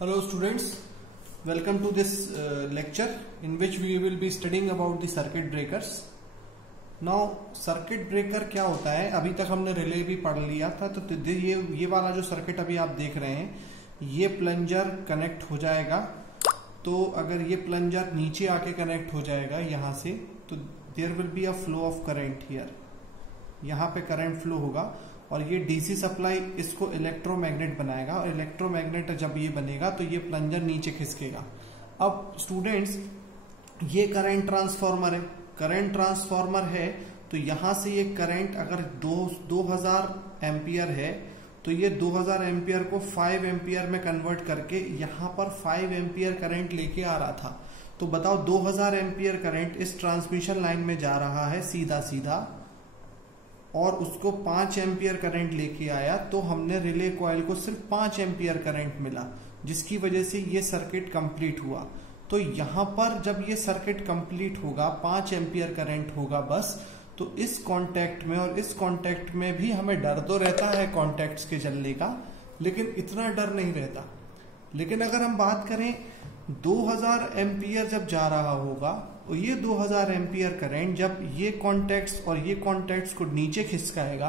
Hello students, welcome to this lecture in which we will be studying about the circuit breakers. Now circuit breaker क्या होता है, अभी तक हमने relay भी पढ़ लिया था। तो ये वाला जो सर्किट अभी आप देख रहे हैं, ये प्लंजर कनेक्ट हो जाएगा। तो अगर ये प्लंजर नीचे आके कनेक्ट हो जाएगा यहाँ से, तो there will be a flow of current here, यहाँ पे करंट फ्लो होगा और ये डीसी सप्लाई इसको इलेक्ट्रोमैग्नेट बनाएगा और इलेक्ट्रोमैग्नेट जब ये बनेगा तो ये प्लंजर नीचे खिसकेगा। अब स्टूडेंट्स, ये करंट ट्रांसफार्मर है, करंट ट्रांसफार्मर है तो यहां से ये करंट अगर 2000 एम्पियर है तो ये 2000 एम्पियर को 5 एम्पियर में कन्वर्ट करके यहाँ पर 5 एम्पियर करंट लेके आ रहा था। तो बताओ 2000 एम्पियर करंट इस ट्रांसमिशन लाइन में जा रहा है सीधा सीधा और उसको 5 एम्पियर करंट लेके आया, तो हमने रिले कॉइल को सिर्फ 5 एम्पियर करंट मिला, जिसकी वजह से ये सर्किट कंप्लीट हुआ। तो यहां पर जब ये सर्किट कंप्लीट होगा, 5 एम्पियर करंट होगा बस, तो इस कांटेक्ट में और इस कांटेक्ट में भी हमें डर तो रहता है कांटेक्ट्स के जलने का, लेकिन इतना डर नहीं रहता। लेकिन अगर हम बात करें 2000 एम्पियर जब जा रहा होगा, और ये 2000 एम्पियर करंट जब ये कॉन्टेक्ट्स और ये कॉन्टेक्ट्स को नीचे खिसकाएगा,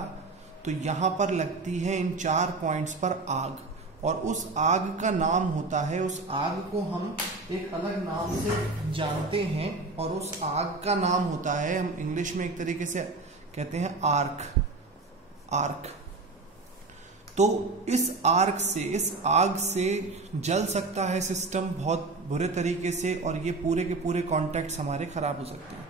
तो यहां पर लगती है इन 4 पॉइंट्स पर आग, और उस आग का नाम होता है, उस आग को हम एक अलग नाम से जानते हैं और उस आग का नाम होता है, हम इंग्लिश में एक तरीके से कहते हैं आर्क। तो इस आग से जल सकता है सिस्टम बहुत बुरे तरीके से, और ये पूरे के पूरे कॉन्टैक्ट्स हमारे खराब हो सकते हैं।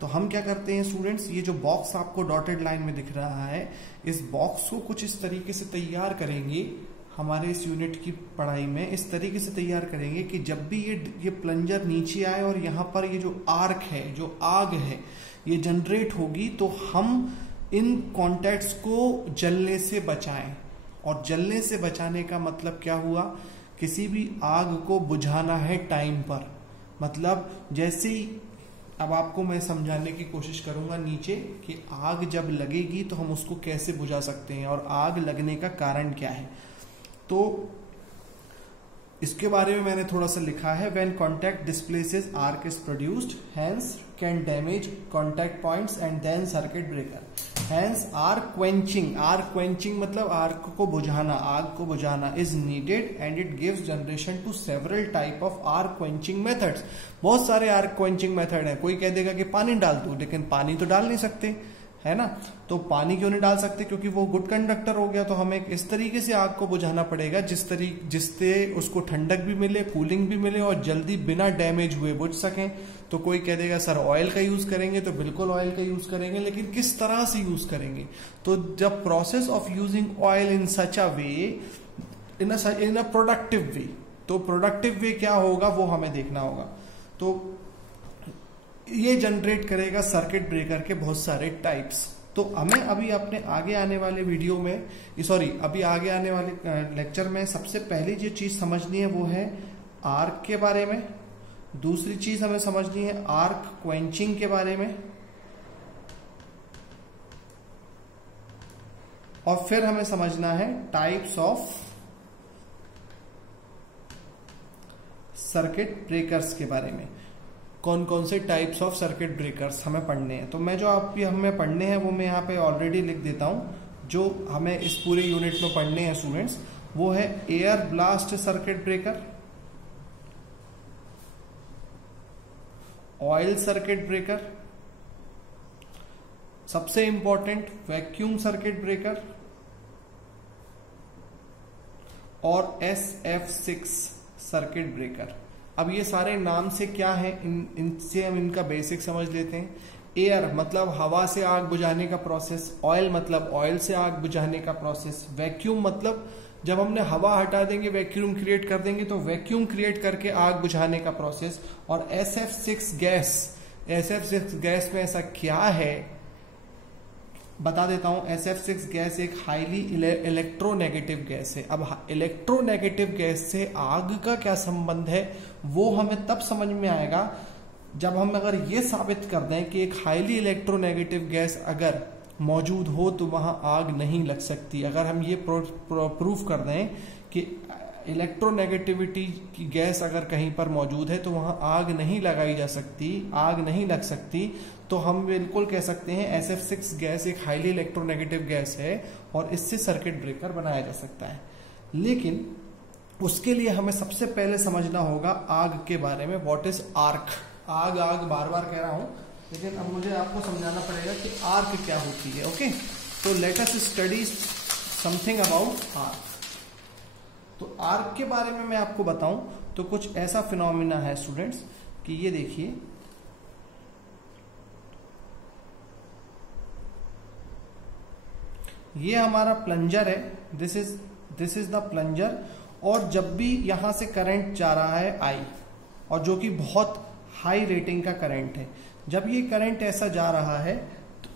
तो हम क्या करते हैं स्टूडेंट्स, ये जो बॉक्स आपको डॉटेड लाइन में दिख रहा है, इस बॉक्स को कुछ इस तरीके से तैयार करेंगे हमारे इस यूनिट की पढ़ाई में, इस तरीके से तैयार करेंगे कि जब भी ये प्लंजर नीचे आए और यहाँ पर ये जो आर्क है, जो आग है, ये जनरेट होगी, तो हम इन कॉन्टैक्ट्स को जलने से बचाएं। और जलने से बचाने का मतलब क्या हुआ, किसी भी आग को बुझाना है टाइम पर। मतलब जैसे ही, अब आपको मैं समझाने की कोशिश करूंगा नीचे कि आग जब लगेगी तो हम उसको कैसे बुझा सकते हैं और आग लगने का कारण क्या है। तो इसके बारे में मैंने थोड़ा सा लिखा है, when contact displaces arc is produced, hence can damage contact points and then circuit breaker. Hence arc quenching मतलब आर्क को बुझाना, आग को बुझाना is needed and it gives generation to several type of arc quenching methods. बहुत सारे arc quenching method है। कोई कह देगा कि पानी डाल दो, लेकिन पानी तो डाल नहीं सकते, है ना। तो पानी क्यों नहीं डाल सकते, क्योंकि वो गुड कंडक्टर हो गया। तो हमें इस तरीके से आग को बुझाना पड़ेगा जिससे उसको ठंडक भी मिले, कूलिंग भी मिले और जल्दी बिना डैमेज हुए बुझ सकें। तो कोई कह देगा सर ऑयल का यूज करेंगे, तो बिल्कुल ऑयल का यूज करेंगे, लेकिन किस तरह से यूज करेंगे। तो जब process of using oil in such a way, in a productive way, तो प्रोडक्टिव वे क्या होगा वो हमें देखना होगा। तो ये जनरेट करेगा सर्किट ब्रेकर के बहुत सारे टाइप्स। तो हमें अभी अपने आगे आने वाले वीडियो में, अभी आगे आने वाले लेक्चर में सबसे पहली जो चीज समझनी है वो है आर्क के बारे में। दूसरी चीज हमें समझनी है आर्क क्वेंचिंग के बारे में, और फिर हमें समझना है टाइप्स ऑफ सर्किट ब्रेकर्स के बारे में। कौन कौन से टाइप्स ऑफ सर्किट ब्रेकर्स हमें पढ़ने हैं। तो मैं जो हमें पढ़ने हैं वो मैं यहाँ पे ऑलरेडी लिख देता हूं। जो हमें इस पूरे यूनिट में पढ़ने हैं स्टूडेंट्स, वो है air blast circuit breaker, oil circuit breaker, सबसे इंपॉर्टेंट वैक्यूम सर्किट ब्रेकर, और SF6 सर्किट ब्रेकर। अब ये सारे नाम से क्या है, इनसे हम इनका बेसिक समझ लेते हैं। एयर मतलब हवा से आग बुझाने का प्रोसेस, ऑयल मतलब ऑयल से आग बुझाने का प्रोसेस, वैक्यूम मतलब जब हमने हवा हटा देंगे, वैक्यूम क्रिएट कर देंगे, तो वैक्यूम क्रिएट करके आग बुझाने का प्रोसेस। और SF6 गैस में ऐसा क्या है बता देता हूं। SF6 गैस एक हाईली इलेक्ट्रोनेगेटिव गैस है। अब इलेक्ट्रोनेगेटिव गैस से आग का क्या संबंध है वो हमें तब समझ में आएगा जब हम अगर ये साबित कर दें कि एक हाईली इलेक्ट्रोनेगेटिव गैस अगर मौजूद हो तो वहां आग नहीं लग सकती। अगर हम ये प्रूफ कर दें कि इलेक्ट्रोनेगेटिविटी की गैस अगर कहीं पर मौजूद है तो वहां आग नहीं लगाई जा सकती, आग नहीं लग सकती। तो हम बिल्कुल कह सकते हैं SF6 गैस एक हाईली इलेक्ट्रोनेगेटिव गैस है और इससे सर्किट ब्रेकर बनाया जा सकता है। लेकिन उसके लिए हमें सबसे पहले समझना होगा आग के बारे में। What is arc? आग आग बार बार कह रहा हूं, लेकिन अब मुझे आपको समझाना पड़ेगा कि आर्क क्या होती है। ओके, तो let us study something about arc. तो आर्क के बारे में मैं आपको बताऊं तो कुछ ऐसा फिनोमिना है स्टूडेंट्स कि ये देखिए, ये हमारा प्लंजर है, दिस इज द प्लंजर। और जब भी यहां से करंट जा रहा है आई, और जो कि बहुत हाई रेटिंग का करंट है, जब ये करंट ऐसा जा रहा है तो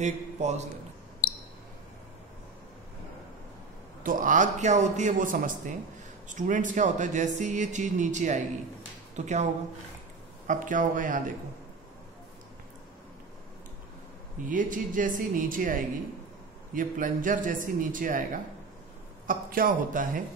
एक पॉज ले, तो आग क्या होती है वो समझते हैं स्टूडेंट्स। क्या होता है, जैसे ये चीज नीचे आएगी तो क्या होगा, अब क्या होगा यहां देखो, ये चीज जैसी नीचे आएगी, ये प्लंजर जैसी नीचे आएगा, अब क्या होता है,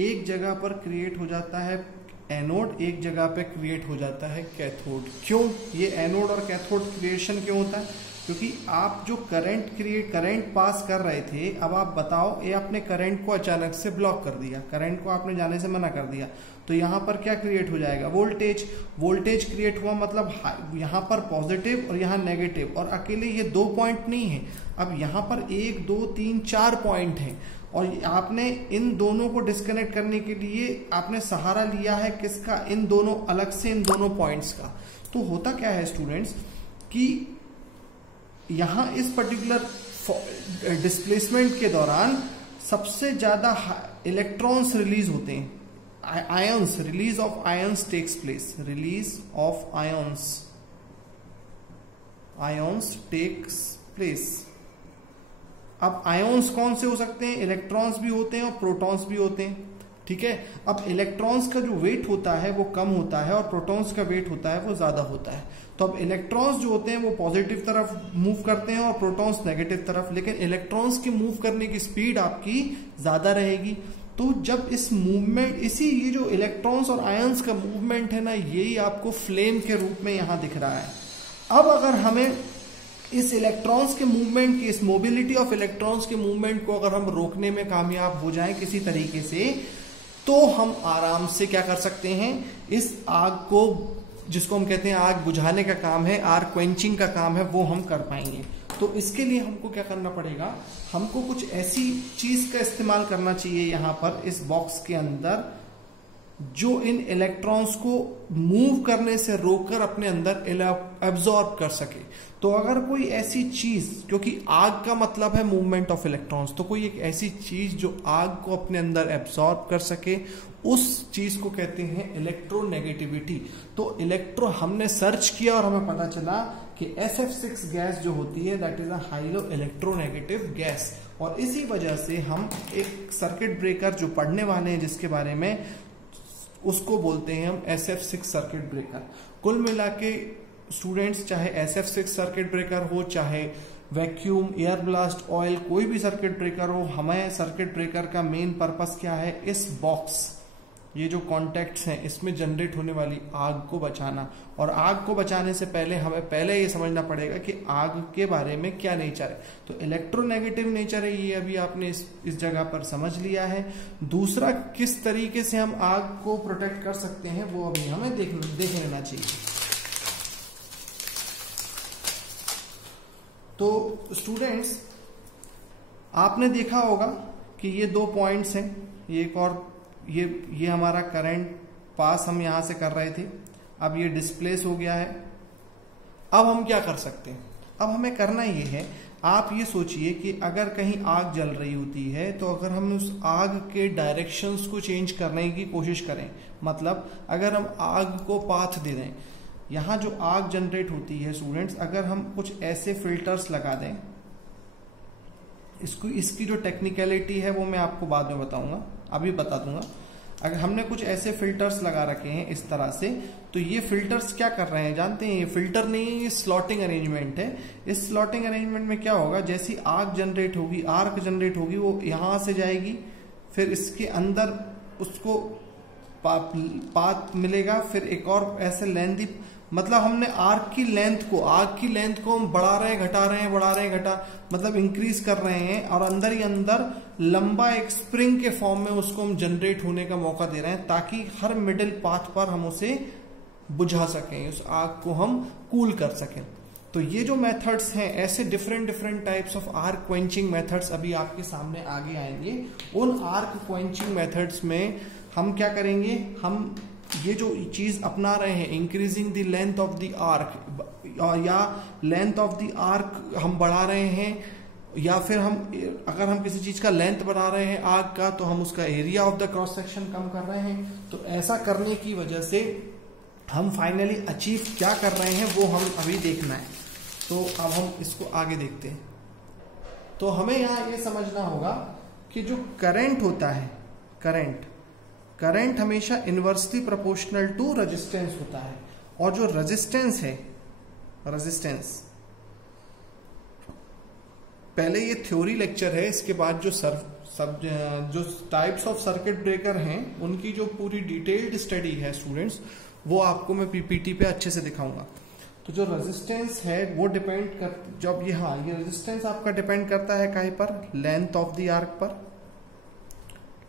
एक जगह पर क्रिएट हो जाता है एनोड, एक जगह पे क्रिएट हो जाता है कैथोड। क्यों ये एनोड और कैथोड क्रिएशन क्यों होता है? क्योंकि आप जो करंट पास कर रहे थे, अब आप बताओ, ये आपने करंट को अचानक से ब्लॉक कर दिया, करंट को आपने जाने से मना कर दिया, तो यहां पर क्या क्रिएट हो जाएगा, वोल्टेज क्रिएट हुआ। मतलब यहां पर पॉजिटिव और यहां नेगेटिव, और अकेले ये 2 पॉइंट नहीं है, अब यहां पर 1 2 3 4 पॉइंट है, और आपने इन दोनों को डिस्कनेक्ट करने के लिए आपने सहारा लिया है किसका, इन दोनों अलग से इन दोनों पॉइंट्स का। तो होता क्या है स्टूडेंट्स कि यहां इस पर्टिकुलर डिस्प्लेसमेंट के दौरान सबसे ज्यादा इलेक्ट्रॉन्स रिलीज होते हैं, ions, release of ions takes place, release of ions takes place. अब आयोन्स कौन से हो सकते हैं, इलेक्ट्रॉन्स भी होते हैं और प्रोटॉन्स भी होते हैं, ठीक है। अब इलेक्ट्रॉन्स का जो वेट होता है वो कम होता है और प्रोटॉन्स का वेट होता है वो ज्यादा होता है। तो अब इलेक्ट्रॉन्स जो होते हैं वो पॉजिटिव तरफ मूव करते हैं और प्रोटॉन्स नेगेटिव तरफ, लेकिन इलेक्ट्रॉन्स की मूव करने की स्पीड आपकी ज्यादा रहेगी। तो जब इस मूवमेंट, ये जो इलेक्ट्रॉन्स और आयंस का मूवमेंट है ना, यही आपको फ्लेम के रूप में यहां दिख रहा है। अब अगर हमें इस इलेक्ट्रॉन्स के मूवमेंट की, इस मोबिलिटी ऑफ इलेक्ट्रॉन्स के मूवमेंट को अगर हम रोकने में कामयाब हो जाएं किसी तरीके से, तो हम आराम से क्या कर सकते हैं, इस आग को, जिसको हम कहते हैं आग बुझाने का काम है, आग क्वेंचिंग का काम है, वो हम कर पाएंगे। तो इसके लिए हमको क्या करना पड़ेगा, हमको कुछ ऐसी चीज का इस्तेमाल करना चाहिए यहां पर इस बॉक्स के अंदर, जो इन इलेक्ट्रॉन्स को मूव करने से रोककर अपने अंदर एब्जॉर्ब कर सके। तो अगर कोई ऐसी चीज, क्योंकि आग का मतलब है मूवमेंट ऑफ इलेक्ट्रॉन्स, तो कोई एक ऐसी चीज जो आग को अपने अंदर एब्जॉर्ब कर सके, उस चीज को कहते हैं इलेक्ट्रोनेगेटिविटी। तो हमने सर्च किया और हमें पता चला कि SF6 गैस जो होती है that is a high-low electronegative gas, और इसी वजह से हम एक सर्किट ब्रेकर जो पढ़ने वाले हैं जिसके बारे में, उसको बोलते हैं हम SF6 सर्किट ब्रेकर। कुल मिला के स्टूडेंट्स, चाहे SF6 सर्किट ब्रेकर हो, चाहे वैक्यूम, एयर ब्लास्ट, ऑयल, कोई भी सर्किट ब्रेकर हो, हमें सर्किट ब्रेकर का मेन पर्पस क्या है, इस बॉक्स, ये जो कॉन्टैक्ट्स हैं, इसमें जनरेट होने वाली आग को बचाना। और आग को बचाने से पहले हमें पहले ये समझना पड़ेगा कि आग के बारे में क्या नेचर है। तो इलेक्ट्रोनेगेटिव नेचर है, ये अभी आपने इस जगह पर समझ लिया है। दूसरा, किस तरीके से हम आग को प्रोटेक्ट कर सकते हैं वो अभी हमें देख लेना चाहिए। तो स्टूडेंट्स, आपने देखा होगा कि ये 2 पॉइंट्स हैं, ये एक और ये हमारा करंट पास हम यहां से कर रहे थे, अब ये डिस्प्लेस हो गया है। अब हम क्या कर सकते हैं, अब हमें करना ये है, आप ये सोचिए कि अगर कहीं आग जल रही होती है तो अगर हम उस आग के डायरेक्शंस को चेंज करने की कोशिश करें, मतलब अगर हम आग को पाथ दे दें, यहां जो आग जनरेट होती है स्टूडेंट्स, अगर हम कुछ ऐसे फिल्टर्स लगा दें, इसकी जो टेक्निकलिटी है वो मैं आपको बाद में बताऊंगा, अभी बता दूंगा। अगर हमने कुछ ऐसे फिल्टर्स लगा रखे हैं इस तरह से, तो ये फिल्टर्स क्या कर रहे हैं जानते हैं, ये फिल्टर नहीं है, ये स्लॉटिंग अरेंजमेंट है। इस स्लॉटिंग अरेंजमेंट में क्या होगा, जैसी आग जनरेट होगी, आर्क जनरेट होगी, वो यहां से जाएगी, फिर इसके अंदर उसको पाथ मिलेगा, फिर एक और ऐसे लेंथ, मतलब हमने आर्क की लेंथ को हम बढ़ा रहे हैं, घटा रहे हैं, बढ़ा रहे हैं, मतलब इंक्रीज कर रहे हैं, और अंदर ही अंदर लंबा एक स्प्रिंग के फॉर्म में उसको हम जनरेट होने का मौका दे रहे हैं, ताकि हर मिडिल पाथ पर हम उसे बुझा सकें, उस आग को हम कूल कर सकें। तो ये जो मेथड्स हैं, ऐसे different types of arc quenching methods अभी आपके सामने आगे आएंगे। उन आर्क क्वेंचिंग मेथड्स में हम क्या करेंगे, हम ये जो चीज अपना रहे हैं, increasing the length of the arc, या लेंथ ऑफ द आर्क हम बढ़ा रहे हैं, या फिर अगर हम किसी चीज का लेंथ बढ़ा रहे हैं आग का, तो हम उसका area of the cross section कम कर रहे हैं। तो ऐसा करने की वजह से हम फाइनली अचीव क्या कर रहे हैं वो हम अभी देखना है। तो अब हम इसको आगे देखते हैं। तो हमें यहां ये समझना होगा कि जो करंट होता है, करंट हमेशा इनवर्सली प्रोपोर्शनल टू रेजिस्टेंस होता है, और जो रेजिस्टेंस है, पहले ये थ्योरी लेक्चर है, इसके बाद जो टाइप्स ऑफ सर्किट ब्रेकर हैं उनकी जो पूरी डिटेल्ड स्टडी है स्टूडेंट्स, वो आपको मैं पीपीटी पे अच्छे से दिखाऊंगा। तो जो रेजिस्टेंस है वो डिपेंड कर, जब ये रेजिस्टेंस आपका डिपेंड करता है काहे पर, लेंथ ऑफ द आर्क पर,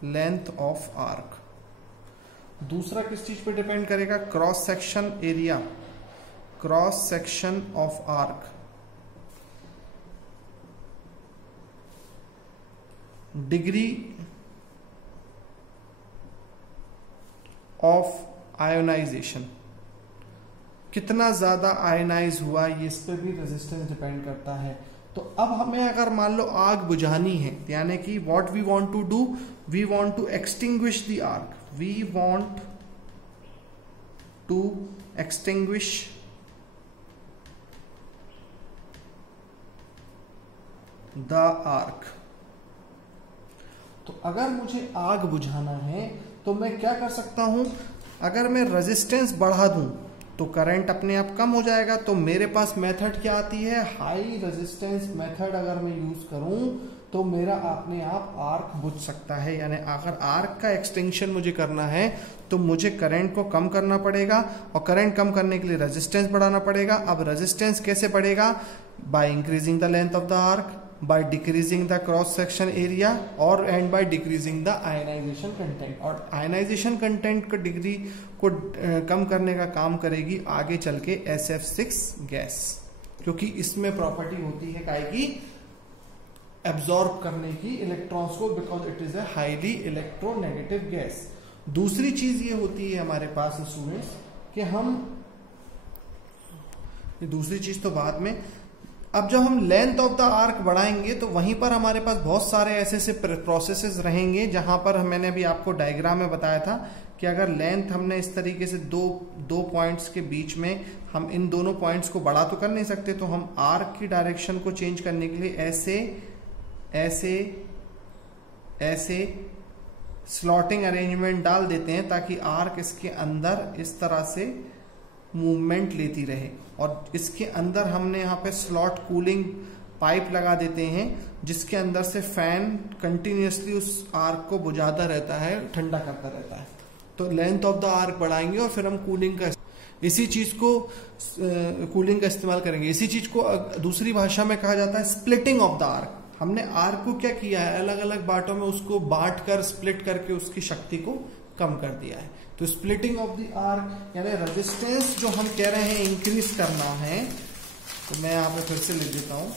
लेंथ ऑफ आर्क। दूसरा किस चीज पे डिपेंड करेगा, cross section area, cross section of arc. Degree of ionisation, कितना ज्यादा आयनाइज हुआ, ये इस पर भी रेजिस्टेंस डिपेंड करता है। तो अब हमें अगर मान लो आग बुझानी है, यानी कि what we want to do, we want to extinguish the arc, we want to extinguish the arc. तो अगर मुझे आग बुझाना है तो मैं क्या कर सकता हूं, अगर मैं रेजिस्टेंस बढ़ा दूं तो करंट अपने आप कम हो जाएगा। तो मेरे पास मेथड क्या आती है, हाई रेजिस्टेंस मेथड अगर मैं यूज करूं तो मेरा अपने आप आर्क बुझ सकता है। यानी अगर आर्क का एक्सटेंशन मुझे करना है तो मुझे करंट को कम करना पड़ेगा, और करंट कम करने के लिए रेजिस्टेंस बढ़ाना पड़ेगा। अब रेजिस्टेंस कैसे बढ़ेगा, by increasing the length of the arc, by decreasing the cross section area, and by decreasing the ionization content। और ionization content का डिग्री को कम करने का काम करेगी आगे चल के SF6 गैस, क्योंकि इसमें प्रॉपर्टी होती है काहे की, एब्जॉर्ब करने की इलेक्ट्रॉन्स को, because it is a highly electronegative gas. दूसरी चीज ये होती है हमारे पास स्टूडेंट्स कि दूसरी चीज तो बाद में, अब जब हम लेंथ ऑफ द आर्क बढ़ाएंगे तो वहीं पर हमारे पास बहुत सारे ऐसे प्रोसेसेस रहेंगे, जहां पर मैंने अभी आपको डायग्राम में बताया था कि अगर लेंथ हमने इस तरीके से दो पॉइंट्स के बीच में, हम इन दोनों पॉइंट्स को बड़ा तो कर नहीं सकते, तो हम आर्क की डायरेक्शन को चेंज करने के लिए ऐसे स्लॉटिंग अरेंजमेंट डाल देते हैं, ताकि आर्क इसके अंदर इस तरह से मूवमेंट लेती रहे। और इसके अंदर हमने यहाँ पे स्लॉट कूलिंग पाइप लगा देते हैं, जिसके अंदर से फैन कंटिन्यूअसली उस आर्क को बुझाता रहता है, ठंडा करता रहता है। तो लेंथ ऑफ द आर्क बढ़ाएंगे और फिर हम कूलिंग का इस्तेमाल करेंगे। इसी चीज को दूसरी भाषा में कहा जाता है स्प्लिटिंग ऑफ द आर्क। हमने आर्क को क्या किया है, अलग अलग बांटों में उसको बांट कर, स्प्लिट करके उसकी शक्ति को कम कर दिया है। तो स्प्लिटिंग ऑफ द आर्क यानी रेजिस्टेंस जो हम कह रहे हैं इंक्रीज करना है, तो मैं यहाँ पे फिर से लिख देता हूँ।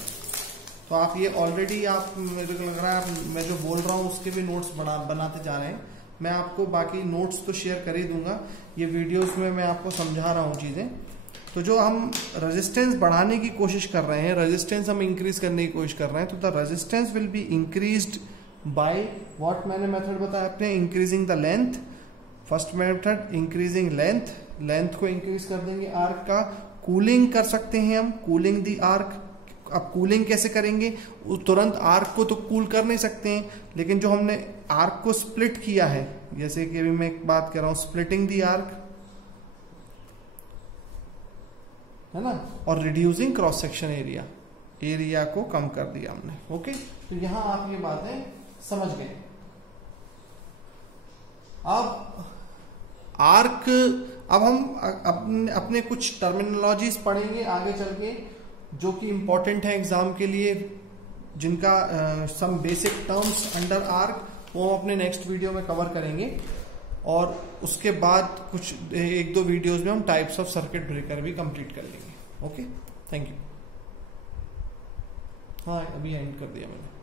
तो आप ये ऑलरेडी, आप मेरे को लग रहा है मैं जो बोल रहा हूँ उसके भी नोट्स बनाते जा रहे हैं। मैं आपको बाकी नोट्स तो शेयर कर ही दूंगा, ये वीडियोस में मैं आपको समझा रहा हूँ चीजें। तो जो हम रेजिस्टेंस बढ़ाने की कोशिश कर रहे हैं, रेजिस्टेंस हम इंक्रीज करने की कोशिश कर रहे हैं, तो the resistance will be increased by what मैंने मेथड बताया आपने, increasing the length. First method increasing length को इंक्रीज कर देंगे आर्क का। कूलिंग कर सकते हैं हम, कूलिंग दी आर्क। अब कूलिंग कैसे करेंगे, तुरंत आर्क को तो कूल कर नहीं सकते हैं, लेकिन जो हमने आर्क को स्प्लिट किया है, जैसे कि अभी मैं एक बात कर रहा हूं, स्प्लिटिंग दी आर्क, है ना, और रिड्यूसिंग क्रॉस सेक्शन एरिया को कम कर दिया हमने। ओके, तो यहां आप ये बातें समझ गए। अब आर्क, अब हम अपने कुछ टर्मिनोलॉजीज पढ़ेंगे आगे चल के जो कि इंपॉर्टेंट है एग्जाम के लिए, जिनका some basic terms under arc वो हम अपने नेक्स्ट वीडियो में कवर करेंगे। और उसके बाद कुछ 1-2 वीडियोस में हम टाइप्स ऑफ सर्किट ब्रेकर भी कंप्लीट कर लेंगे। Okay, thank you. हाँ, अभी एंड कर दिया मैंने।